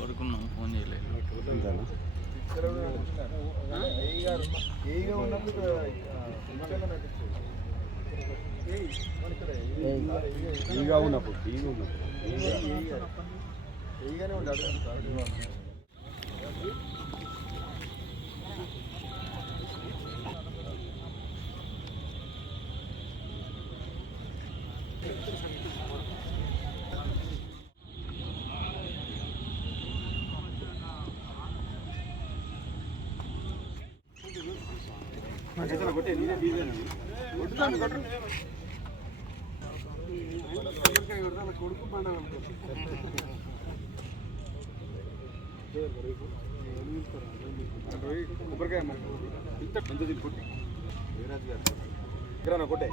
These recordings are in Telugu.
పడుకున్నాం, ఫోన్ చేయలేదు. కొట్టే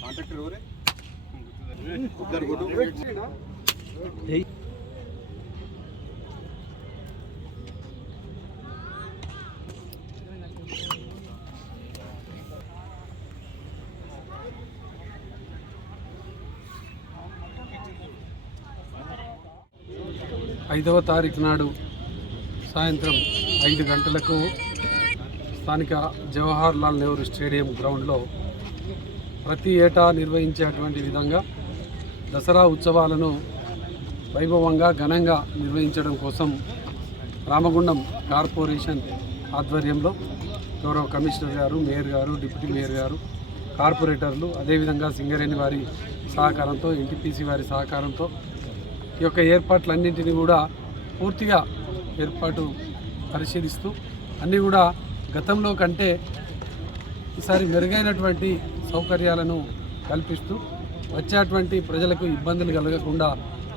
కాంట్రాక్టర్ ఎవరే ఇద్దరు కొట్టు 5వ తారీఖు నాడు సాయంత్రం 5 గంటలకు స్థానిక జవహర్ లాల్ నెహ్రూ స్టేడియం గ్రౌండ్లో ప్రతి ఏటా నిర్వహించేటువంటి విధంగా దసరా ఉత్సవాలను వైభవంగా ఘనంగా నిర్వహించడం కోసం రామగుండం కార్పొరేషన్ ఆధ్వర్యంలో గౌరవ కమిషనర్ గారు, మేయర్ గారు, డిప్యూటీ మేయర్ గారు, కార్పొరేటర్లు, అదేవిధంగా సింగరేణి వారి సహకారంతో, ఎన్టీపీసీ వారి సహకారంతో ఈ యొక్క ఏర్పాట్లన్నింటినీ కూడా పూర్తిగా ఏర్పాటు పరిశీలిస్తూ అన్నీ కూడా గతంలో కంటే ఈసారి మెరుగైనటువంటి సౌకర్యాలను కల్పిస్తూ వచ్చేటువంటి ప్రజలకు ఇబ్బందులు కలగకుండా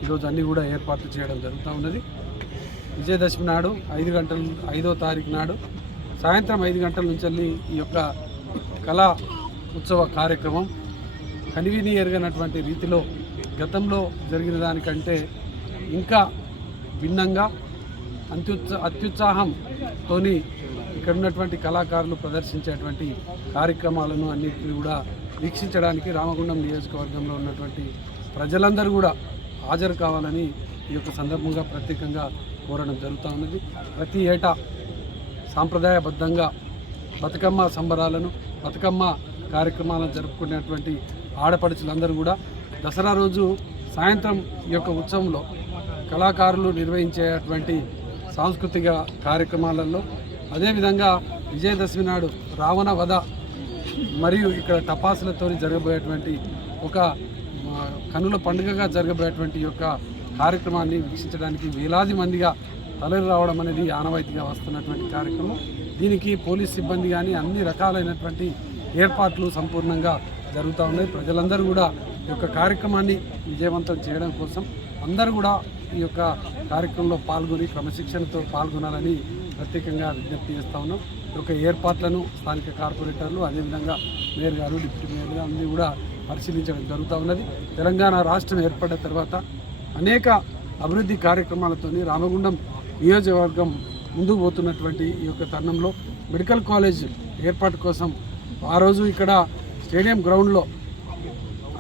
ఈరోజు అన్నీ కూడా ఏర్పాట్లు చేయడం జరుగుతూ ఉన్నది. విజయదశమి నాడు 5వ తారీఖు నాడు సాయంత్రం 5 గంటల నుంచి ఈ యొక్క కళా ఉత్సవ కార్యక్రమం కనివిని ఎరగనటువంటి రీతిలో గతంలో జరిగిన దానికంటే ఇంకా భిన్నంగా అత్యుత్సాహంతో ఇక్కడ ఉన్నటువంటి కళాకారులు ప్రదర్శించేటువంటి కార్యక్రమాలను అన్నింటినీ కూడా వీక్షించడానికి రామగుండం నియోజకవర్గంలో ఉన్నటువంటి ప్రజలందరూ కూడా హాజరు కావాలని ఈ యొక్క సందర్భంగా ప్రత్యేకంగా కోరడం జరుగుతూ ఉన్నది. ప్రతి ఏటా సాంప్రదాయబద్ధంగా బతుకమ్మ సంబరాలను, బతుకమ్మ కార్యక్రమాలను జరుపుకునేటువంటి ఆడపడుచులందరూ కూడా దసరా రోజు సాయంత్రం ఈ యొక్క ఉత్సవంలో కళాకారులు నిర్వహించేటువంటి సాంస్కృతిక కార్యక్రమాలలో, అదేవిధంగా విజయదశమి నాడు రావణ వధ మరియు ఇక్కడ టపాసులతో జరగబోయేటువంటి ఒక కనుల పండుగగా జరగబోయేటువంటి యొక్క కార్యక్రమాన్ని వీక్షించడానికి వేలాది మందిగా తరలి రావడం అనేది ఆనవాయితీగా వస్తున్నటువంటి కార్యక్రమం. దీనికి పోలీస్ సిబ్బంది కానీ అన్ని రకాలైనటువంటి ఏర్పాట్లు సంపూర్ణంగా జరుగుతూ ఉన్నాయి. ప్రజలందరూ కూడా ఈ యొక్క కార్యక్రమాన్ని విజయవంతం చేయడం కోసం అందరూ కూడా ఈ యొక్క కార్యక్రమంలో పాల్గొని క్రమశిక్షణతో పాల్గొనాలని ప్రత్యేకంగా విజ్ఞప్తి చేస్తూ ఉన్నాం. ఈ యొక్క ఏర్పాట్లను స్థానిక కార్పొరేటర్లు, అదేవిధంగా మేయర్ గారు, డిప్యూటీ మేయర్ గారు అన్నీ కూడా పరిశీలించడం జరుగుతూ ఉన్నది. తెలంగాణ రాష్ట్రం ఏర్పడిన తర్వాత అనేక అభివృద్ధి కార్యక్రమాలతో రామగుండం నియోజకవర్గం ముందుకు పోతున్నటువంటి ఈ యొక్క తరుణంలో మెడికల్ కాలేజ్ ఏర్పాటు కోసం ఆ రోజు ఇక్కడ స్టేడియం గ్రౌండ్లో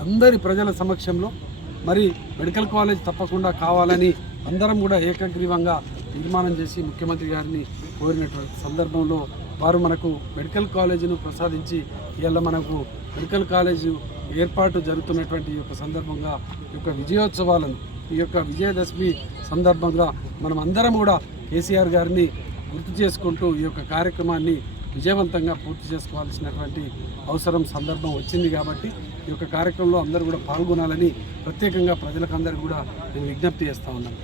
అందరి ప్రజల సమక్షంలో మరి మెడికల్ కాలేజ్ తప్పకుండా కావాలని అందరం కూడా ఏకగ్రీవంగా తీర్మానం చేసి ముఖ్యమంత్రి గారిని కోరినటువంటి సందర్భంలో వారు మనకు మెడికల్ కాలేజీను ప్రసాదించి ఇవాళ మనకు మెడికల్ కాలేజీ ఏర్పాటు జరుగుతున్నటువంటి ఈ యొక్క సందర్భంగా ఈ యొక్క విజయోత్సవాలను, ఈ యొక్క విజయదశమి సందర్భంగా మనం అందరం కూడా కేసీఆర్ గారిని గుర్తు చేసుకుంటూ ఈ యొక్క కార్యక్రమాన్ని విజయవంతంగా పూర్తి చేసుకోవాల్సినటువంటి అవసరం, సందర్భం వచ్చింది. కాబట్టి ఈ యొక్క కార్యక్రమంలో అందరూ కూడా పాల్గొనాలని ప్రత్యేకంగా ప్రజలకందరూ కూడా నేను విజ్ఞప్తి చేస్తూ ఉన్నాను.